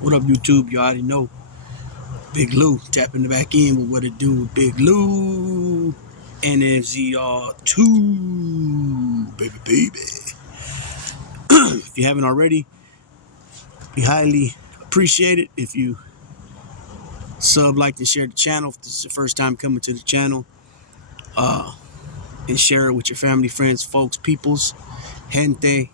What up, YouTube? You already know. Big Lou tapping the back end with what it do with Big Lou. NFZR2. Baby. If you haven't already, be highly appreciated if you sub, like, and share the channel. If this is the first time coming to the channel, and share it with your family, friends, folks, peoples, gente,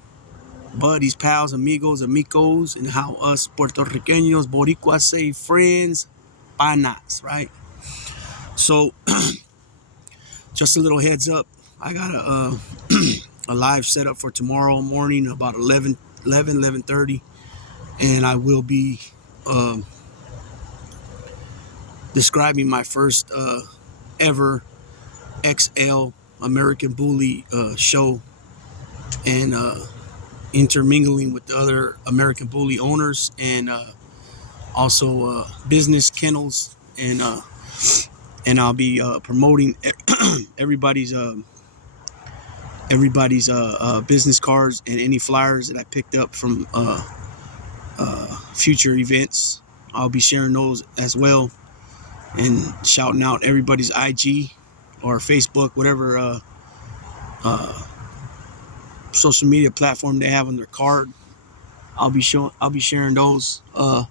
buddies, pals, amigos, amicos, and how us Puerto Ricanos, Boricuas say friends, panas, right? So, just a little heads up, I got a live set up for tomorrow morning about 11:30, and I will be describing my first ever XL American Bully show, and intermingling with the other American Bully owners, and also business kennels, and I'll be promoting everybody's business cards and any flyers that I picked up from future events. I'll be sharing those as well, and shouting out everybody's IG or Facebook, whatever social media platform they have on their card. I'll be sharing those, and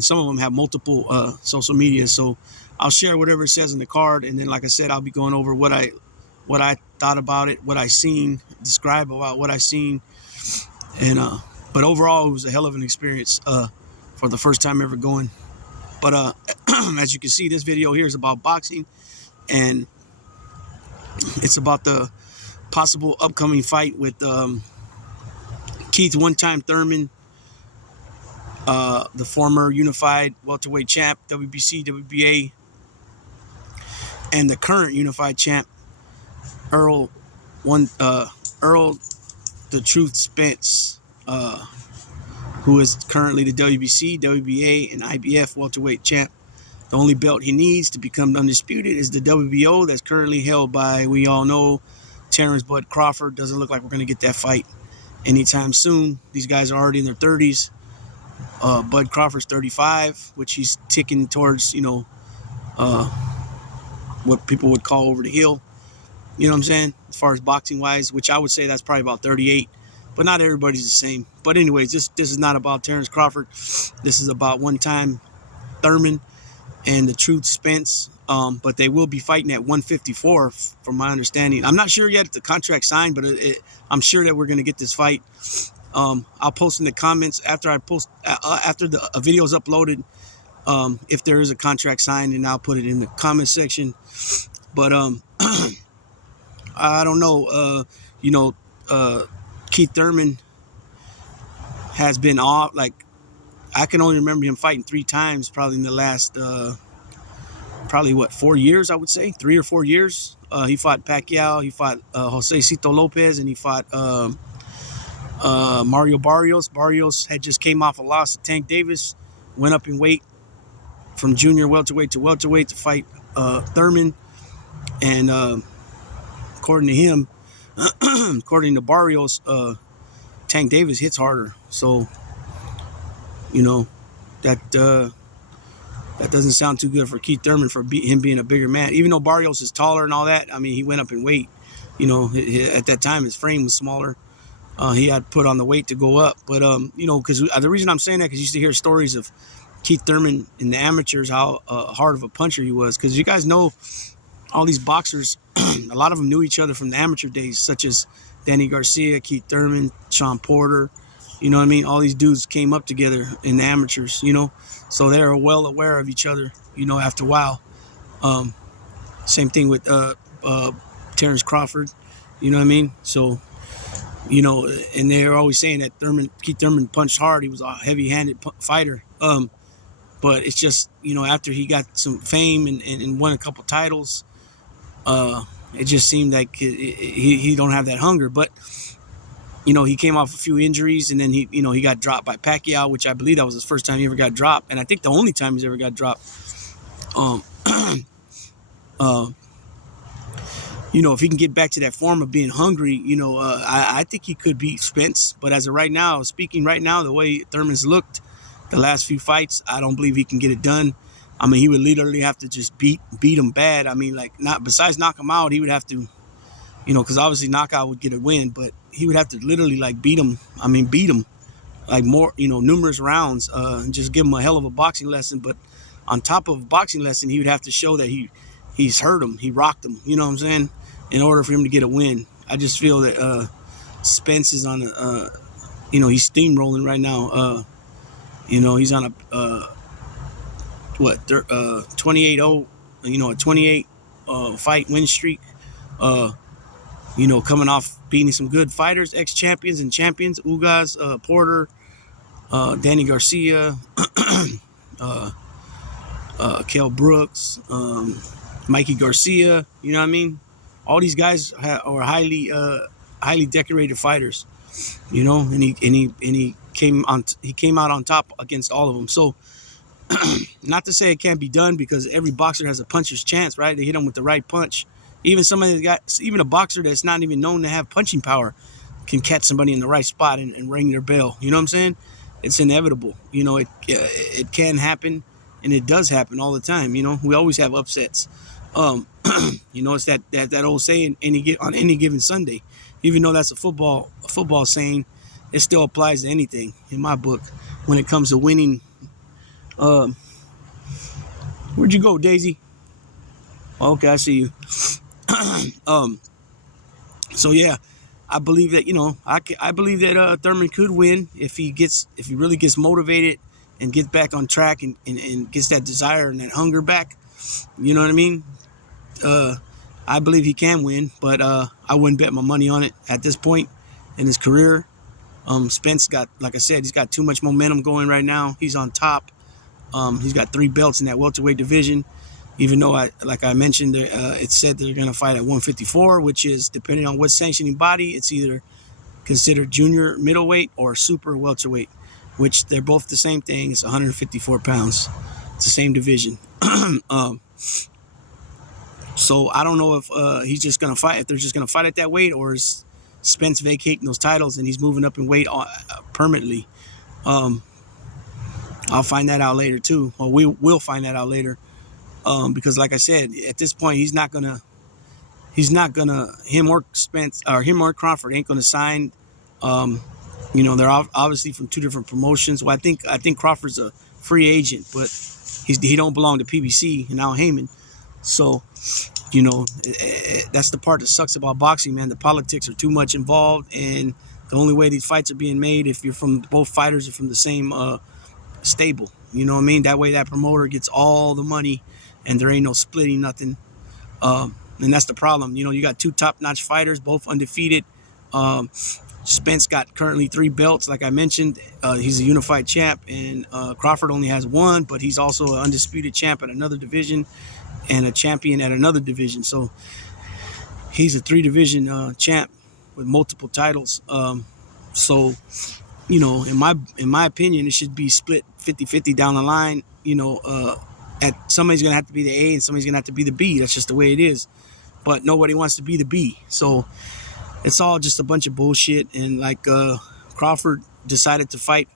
some of them have multiple social media, so I'll share whatever it says in the card, and then, like I said, I'll be going over what I thought about it, what I seen, describe about what I seen, and but overall it was a hell of an experience for the first time ever going. But as you can see, this video here is about boxing, and it's about the possible upcoming fight with Keith one-time Thurman, the former unified welterweight champ, WBC, WBA, and the current unified champ, Errol the Truth Spence, who is currently the WBC, WBA, and IBF welterweight champ. The only belt he needs to become undisputed is the WBO, that's currently held by, we all know, Terrence Bud Crawford. Doesn't look like we're going to get that fight anytime soon. These guys are already in their 30s. Bud Crawford's 35, which he's ticking towards, what people would call over the hill. You know what I'm saying? As far as boxing wise, which I would say that's probably about 38. But not everybody's the same. But anyways, this is not about Terrence Crawford. This is about one-time Thurman and the Truth Spence. But they will be fighting at 154, from my understanding. I'm not sure yet if the contract signed, but I'm sure that we're going to get this fight. I'll post in the comments after I post after the video is uploaded, if there is a contract signed, and I'll put it in the comment section. But I don't know. Keith Thurman has been off. Like, I can only remember him fighting 3 times, probably in the last 4 years, I would say 3 or 4 years. He fought Pacquiao, he fought Jose Cito Lopez, and he fought Mario Barrios. Barrios had just came off a loss to Tank Davis, went up in weight from junior welterweight to welterweight to fight Thurman, and according to him, according to Barrios, Tank Davis hits harder. So, that doesn't sound too good for Keith Thurman, for him being a bigger man. Even though Barrios is taller and all that, I mean, he went up in weight. At that time, his frame was smaller. He had put on the weight to go up. But, because the reason I'm saying that, because you used to hear stories of Keith Thurman in the amateurs, how hard of a puncher he was. Because you guys know, all these boxers, a lot of them knew each other from the amateur days, such as Danny Garcia, Keith Thurman, Sean Porter. You know what I mean? All these dudes came up together in the amateurs, so they're well aware of each other, after a while. Same thing with Terrence Crawford, you know what I mean? So, and they're always saying that Keith Thurman punched hard. He was a heavy-handed fighter. But it's just, after he got some fame and won a couple titles, it just seemed like he don't have that hunger. But, he came off a few injuries, and then he got dropped by Pacquiao, which I believe that was his first time he ever got dropped, and I think the only time he's ever got dropped. if he can get back to that form of being hungry, I think he could beat Spence. But as of right now, speaking right now, the way Thurman's looked the last few fights, I don't believe he can get it done. I mean, he would literally have to just beat him bad. I mean, like, not besides knock him out, he would have to, because obviously knockout would get a win, but he would have to literally like beat him. I mean, beat him like more, numerous rounds, and just give him a hell of a boxing lesson. But on top of a boxing lesson, he would have to show that he's hurt him, he rocked him. You know what I'm saying? In order for him to get a win, I just feel that Spence is on a, he's steamrolling right now. He's on a 28-0, a 28 fight win streak. Coming off beating some good fighters, ex-champions and champions, Ugas, Porter, Danny Garcia, Kell Brooks, Mikey Garcia. You know what I mean? All these guys are highly decorated fighters. And he came out on top against all of them. So, not to say it can't be done, because every boxer has a puncher's chance, right? They hit him with the right punch. Even even a boxer that's not even known to have punching power can catch somebody in the right spot and ring their bell. You know what I'm saying? It's inevitable. It can happen, and it does happen all the time. We always have upsets. It's that old saying, on any given Sunday. Even though that's a football saying, it still applies to anything in my book when it comes to winning. Where'd you go, Daisy? Okay, I see you. So yeah, I believe that I believe that Thurman could win if he really gets motivated and gets back on track and gets that desire and that hunger back. You know what I mean? I believe he can win, but I wouldn't bet my money on it at this point in his career. Spence like I said, he's got too much momentum going right now. He's on top. He's got 3 belts in that welterweight division. Even though, like I mentioned, it said they're going to fight at 154, which is, depending on what sanctioning body, it's either considered junior middleweight or super welterweight, which they're both the same thing. It's 154 pounds. It's the same division. So I don't know if he's just going to fight, if they're just going to fight at that weight, or is Spence vacating those titles and he's moving up in weight permanently. I'll find that out later too, or we will find that out later. Because like I said, at this point, him or Spence or him or Crawford ain't gonna sign. They're obviously from 2 different promotions. Well, I think Crawford's a free agent, but he don't belong to PBC and Al Heyman. So, that's the part that sucks about boxing, man. The politics are too much involved, and the only way these fights are being made if both fighters are from the same stable. You know what I mean? That way, that promoter gets all the money, and there ain't no splitting nothing. And that's the problem. You got 2 top-notch fighters, both undefeated. Spence got currently 3 belts, like I mentioned. He's a unified champ, and Crawford only has 1, but he's also an undisputed champ at another division and a champion at another division. So he's a 3-division champ with multiple titles. So, in my opinion, it should be split 50-50 down the line. Somebody's going to have to be the A and somebody's going to have to be the B. That's just the way it is. But nobody wants to be the B. So it's all just a bunch of bullshit. And like Crawford decided to fight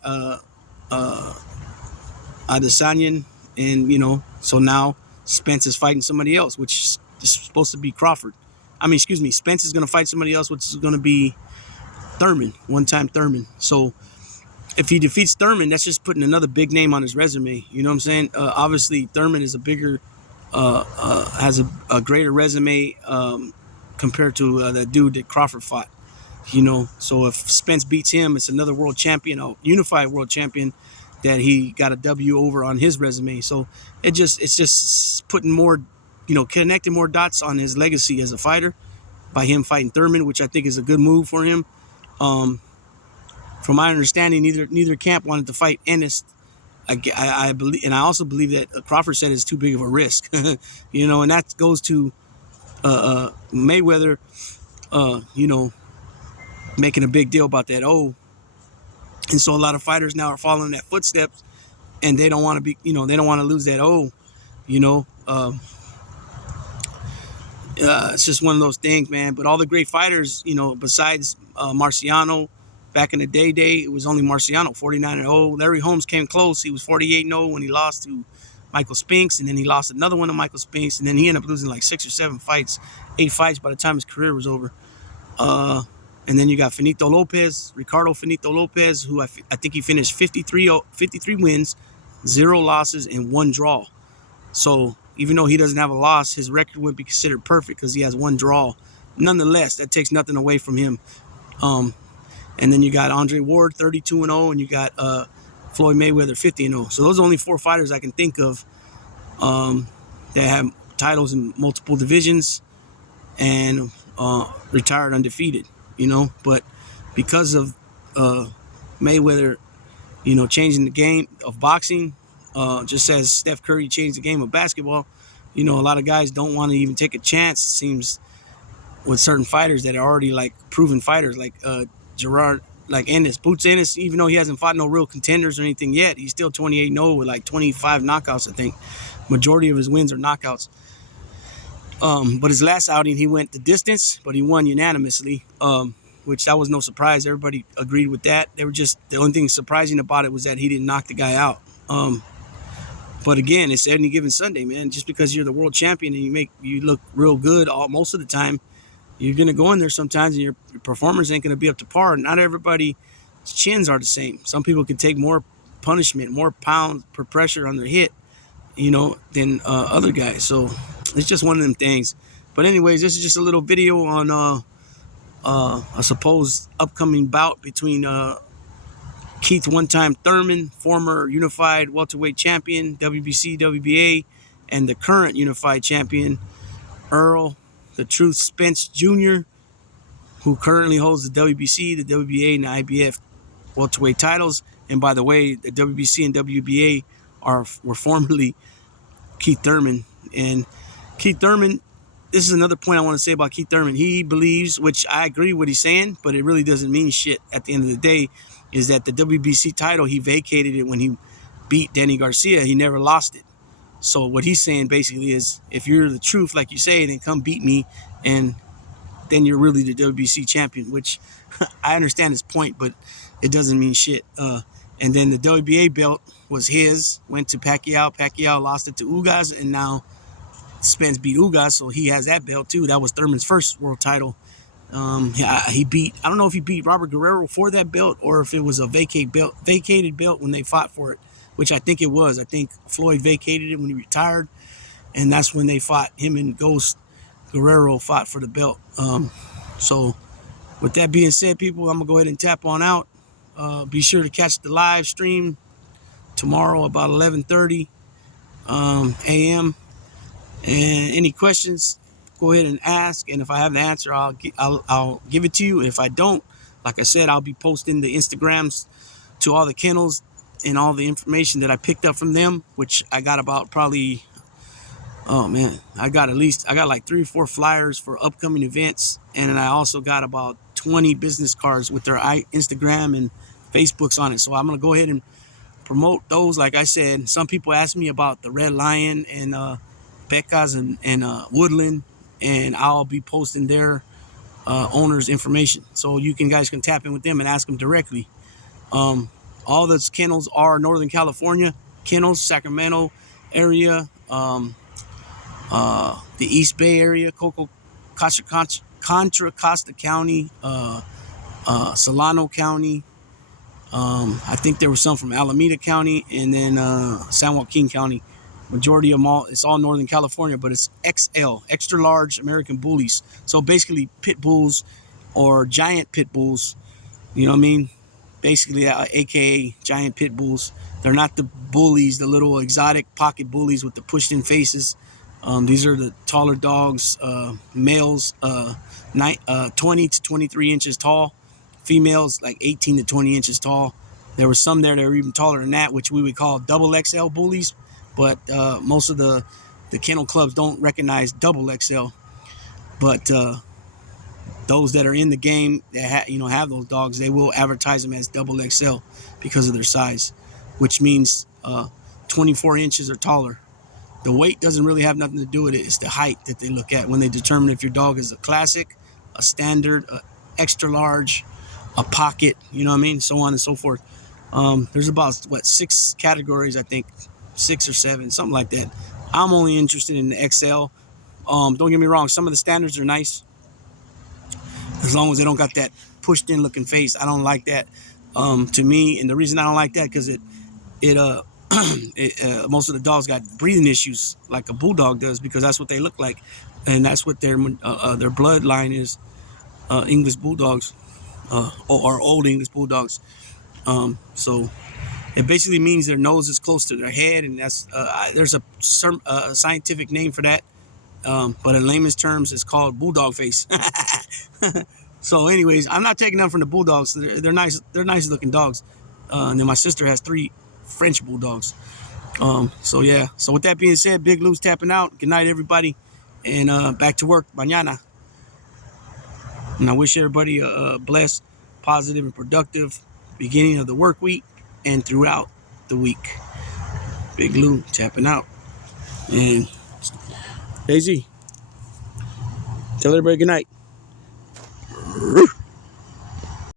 Adesanya, and so now Spence is fighting somebody else, which is supposed to be Crawford. Spence is going to fight somebody else, which is going to be Thurman, one-time Thurman. So if he defeats Thurman, that's just putting another big name on his resume. You know what I'm saying? Obviously, Thurman is a bigger, has a greater resume compared to that dude that Crawford fought. So if Spence beats him, it's another world champion, a unified world champion that he got a W over on his resume. So it's just putting more, connecting more dots on his legacy as a fighter by him fighting Thurman, which I think is a good move for him. From my understanding, neither camp wanted to fight Ennis. I believe, and I also believe that Crawford said it's too big of a risk. And that goes to Mayweather, making a big deal about that. And so a lot of fighters now are following that footsteps, and they don't want to be, they don't want to lose that. It's just one of those things, man. But all the great fighters, you know, besides Marciano, back in the day, it was only Marciano, 49-0. Larry Holmes came close. He was 48-0 when he lost to Michael Spinks, and then he lost another one to Michael Spinks, and then he ended up losing like 6 or 7 fights, 8 fights by the time his career was over. And then you got Finito Lopez, Ricardo Finito Lopez, who I think he finished 53 wins, 0 losses, and 1 draw. So even though he doesn't have a loss, his record would be considered perfect because he has 1 draw. Nonetheless, that takes nothing away from him. And then you got Andre Ward, 32-0, and you got Floyd Mayweather, 50-0. So those are only 4 fighters I can think of that have titles in multiple divisions and retired undefeated, you know. But because of Mayweather, you know, changing the game of boxing, just as Steph Curry changed the game of basketball, you know, a lot of guys don't want to even take a chance, it seems, with certain fighters that are already like proven fighters, like Gerard, like Ennis, Boots Ennis. Even though he hasn't fought no real contenders or anything yet, he's still 28-0 with like 25 knockouts, I think. Majority of his wins are knockouts. But his last outing, he went the distance, but he won unanimously, which that was no surprise. Everybody agreed with that. They were just, the only thing surprising about it was that he didn't knock the guy out. But again, it's any given Sunday, man. Just because you're the world champion and you look real good most of the time, you're going to go in there sometimes and your performance ain't going to be up to par. Not everybody's chins are the same. Some people can take more punishment, more pounds per pressure on their hit, you know, than other guys. So it's just one of them things. But anyways, this is just a little video on a supposed upcoming bout between Keith one-time Thurman, former unified welterweight champion, WBC, WBA, and the current unified champion, Errol the Truth Spence Jr., who currently holds the WBC, the WBA, and the IBF welterweight titles. And by the way, the WBC and WBA were formerly Keith Thurman. And Keith Thurman, this is another point I want to say about Keith Thurman. He believes, which I agree with what he's saying, but it really doesn't mean shit at the end of the day, is that the WBC title, he vacated it when he beat Danny Garcia. He never lost it. So what he's saying basically is, if you're the truth, like you say, then come beat me, and then you're really the WBC champion, which I understand his point, but it doesn't mean shit. And then the WBA belt was his, went to Pacquiao. Pacquiao lost it to Ugas, and now Spence beat Ugas, so he has that belt too. That was Thurman's first world title. He beat, I don't know if he beat Robert Guerrero for that belt or if it was a vacated belt when they fought for it, which I think it was. I think Floyd vacated it when he retired, and that's when they fought. Him and Ghost Guerrero fought for the belt. So with that being said, people, I'm going to go ahead and tap on out. Be sure to catch the live stream tomorrow about 11:30 a.m. And any questions, go ahead and ask. And if I have the answer, I'll give it to you. If I don't, like I said, I'll be posting the Instagrams to all the kennels and all the information that I picked up from them, which I got about probably, oh man, I got like 3 or 4 flyers for upcoming events. And then I also got about 20 business cards with their Instagram and Facebooks on it. So I'm going to go ahead and promote those. Like I said, some people ask me about the Red Lion and Becca's and Woodland, and I'll be posting their owners' information. So you guys can tap in with them and ask them directly. All those kennels are Northern California kennels, Sacramento area, the East Bay area, Contra Costa County, Solano County. I think there was some from Alameda County, and then San Joaquin County. Majority of them all, it's all Northern California, but it's XL, extra large American bullies. So basically pit bulls or giant pit bulls, you know what I mean? Basically, AKA giant pit bulls. They're not the bullies, the little exotic pocket bullies with the pushed in faces. These are the taller dogs, males, 20 to 23 inches tall. Females like 18 to 20 inches tall. There were some there that were even taller than that, which we would call double XL bullies. But most of the kennel clubs don't recognize double XL. But those that are in the game that have those dogs, they will advertise them as double XL because of their size, which means 24 inches or taller. The weight doesn't really have nothing to do with it. It's the height that they look at when they determine if your dog is a classic, a standard, a extra large, a pocket, you know what I mean? So on and so forth. There's about, what, 6 categories, I think, 6 or 7, something like that. I'm only interested in the XL. Don't get me wrong, some of the standards are nice, as long as they don't got that pushed in looking face. I don't like that. To me, and the reason I don't like that, because most of the dogs got breathing issues like a bulldog does, because that's what they look like, and that's what their bloodline is. English bulldogs, or old English bulldogs. So it basically means their nose is close to their head, and that's there's a scientific name for that, but in layman's terms, it's called bulldog face. So, anyways, I'm not taking them from the bulldogs. They're nice. They're nice looking dogs. And then my sister has 3 French bulldogs. So yeah. So with that being said, Big Lou's tapping out. Good night, everybody, and back to work mañana. And I wish everybody a blessed, positive, and productive beginning of the work week and throughout the week. Big Lou tapping out. And Daisy, tell everybody good night.